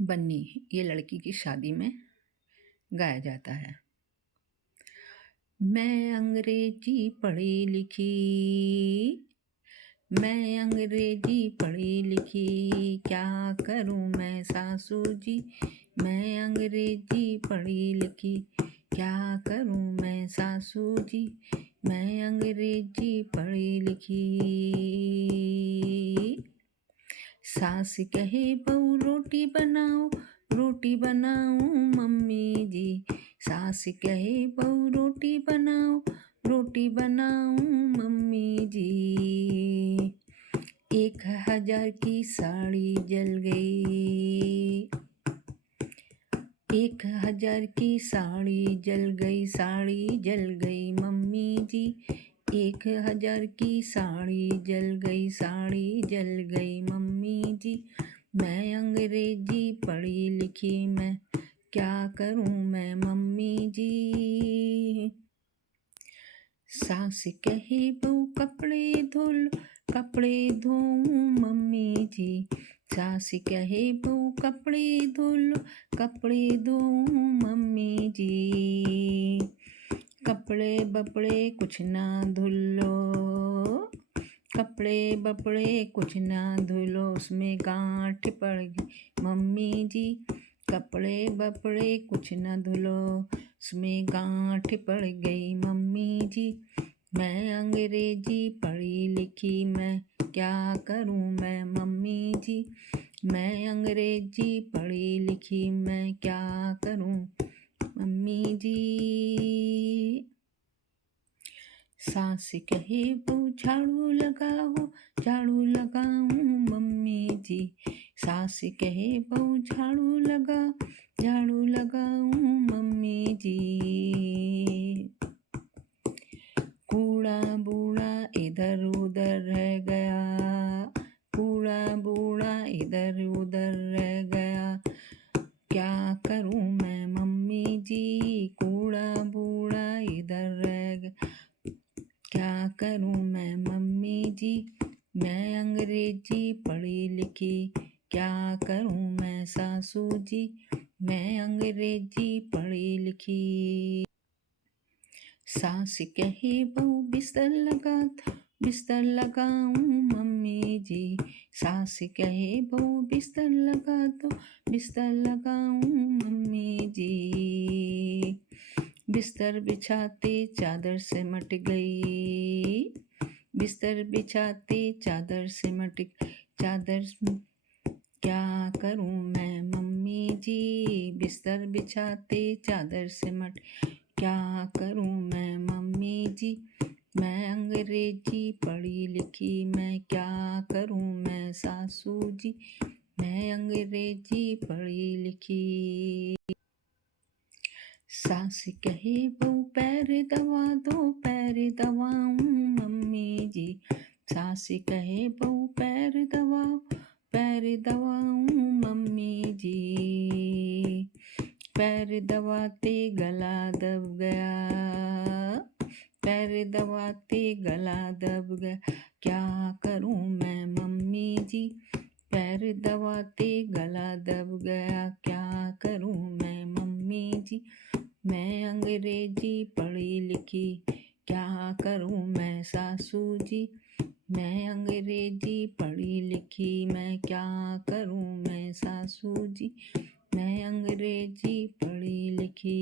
बन्नी ये लड़की की शादी में गाया जाता है। मैं अंग्रेजी पढ़ी लिखी, मैं अंग्रेजी पढ़ी लिखी, क्या करूं मैं सासू जी। मैं अंग्रेजी पढ़ी लिखी, क्या करूं मैं सासू जी। मैं अंग्रेजी पढ़ी लिखी। सास कहे बहू रोटी बनाओ, रोटी बनाऊं मम्मी जी। सास कहे बहू रोटी बनाओ, रोटी बनाऊं मम्मी जी। 1000 की साड़ी जल गई, 1000 की साड़ी जल गई, साड़ी जल गई मम्मी जी। 1000 की साड़ी जल गई, साड़ी जल गई मम्मी जी। मैं अंग्रेजी पढ़ी लिखी, मैं क्या करूं मैं मम्मी जी। सास कहे बहू कपड़े धो लो, कपड़े धोऊं मम्मी जी। सास कहे बहू कपड़े धो लो, कपड़े धोऊं मम्मी जी। कपड़े बपड़े कुछ ना धुलो, कपड़े बपड़े कुछ ना धुलो, उसमें गांठ पड़ गई मम्मी जी। कपड़े बपड़े कुछ ना धुलो, उसमें गांठ पड़ गई मम्मी जी। मैं अंग्रेजी पढ़ी लिखी, मैं क्या करूं मैं मम्मी जी। मैं अंग्रेजी पढ़ी लिखी, मैं क्या करूं मम्मी जी। सास कहे बहू झाड़ू लगाओ, झाड़ू लगाऊं मम्मी जी। सास कहे बहू झाड़ू लगाओ, झाड़ू लगाऊं मम्मी जी। कूड़ा बूढ़ा इधर उधर रह गया, कूड़ा बूढ़ा इधर उधर रह गया, क्या करूं मैं मम्मी जी। कूड़ा बूढ़ा इधर रह गया, क्या करूं मैं मम्मी जी। मैं अंग्रेजी पढ़ी लिखी, क्या करूं मैं सासू जी। मैं अंग्रेजी पढ़ी लिखी। सास कहे बहू बिस्तर लगा दो, बिस्तर लगाऊं मम्मी जी। सास कहे बहू बिस्तर लगा दो, बिस्तर लगाऊं मम्मी जी। बिस्तर बिछाते चादर सिमट गई, बिस्तर बिछाते चादर सिमट, चादर क्या करूं मैं मम्मी जी। बिस्तर बिछाते चादर सिमट, क्या करूं मैं मम्मी जी। मैं अंग्रेजी पढ़ी लिखी, मैं क्या करूं मैं सासू जी। मैं अंग्रेजी पढ़ी लिखी। सास कहे बहू पैर दबा दो, पैर दबाऊं मम्मी जी। सास कहे बहू पैर दबाओ, पैर दबाऊं मम्मी जी। पैर दबाते गला दब गया, पैर दबाते गला दब गया, क्या करूं मैं मम्मी जी। पैर दबाते गला दब गया, क्या करूं मैं मम्मी जी। मैं अंग्रेजी पढ़ी लिखी, क्या करूं मैं सासू जी। मैं अंग्रेजी पढ़ी लिखी, मैं क्या करूं मैं सासू जी। मैं अंग्रेजी पढ़ी लिखी।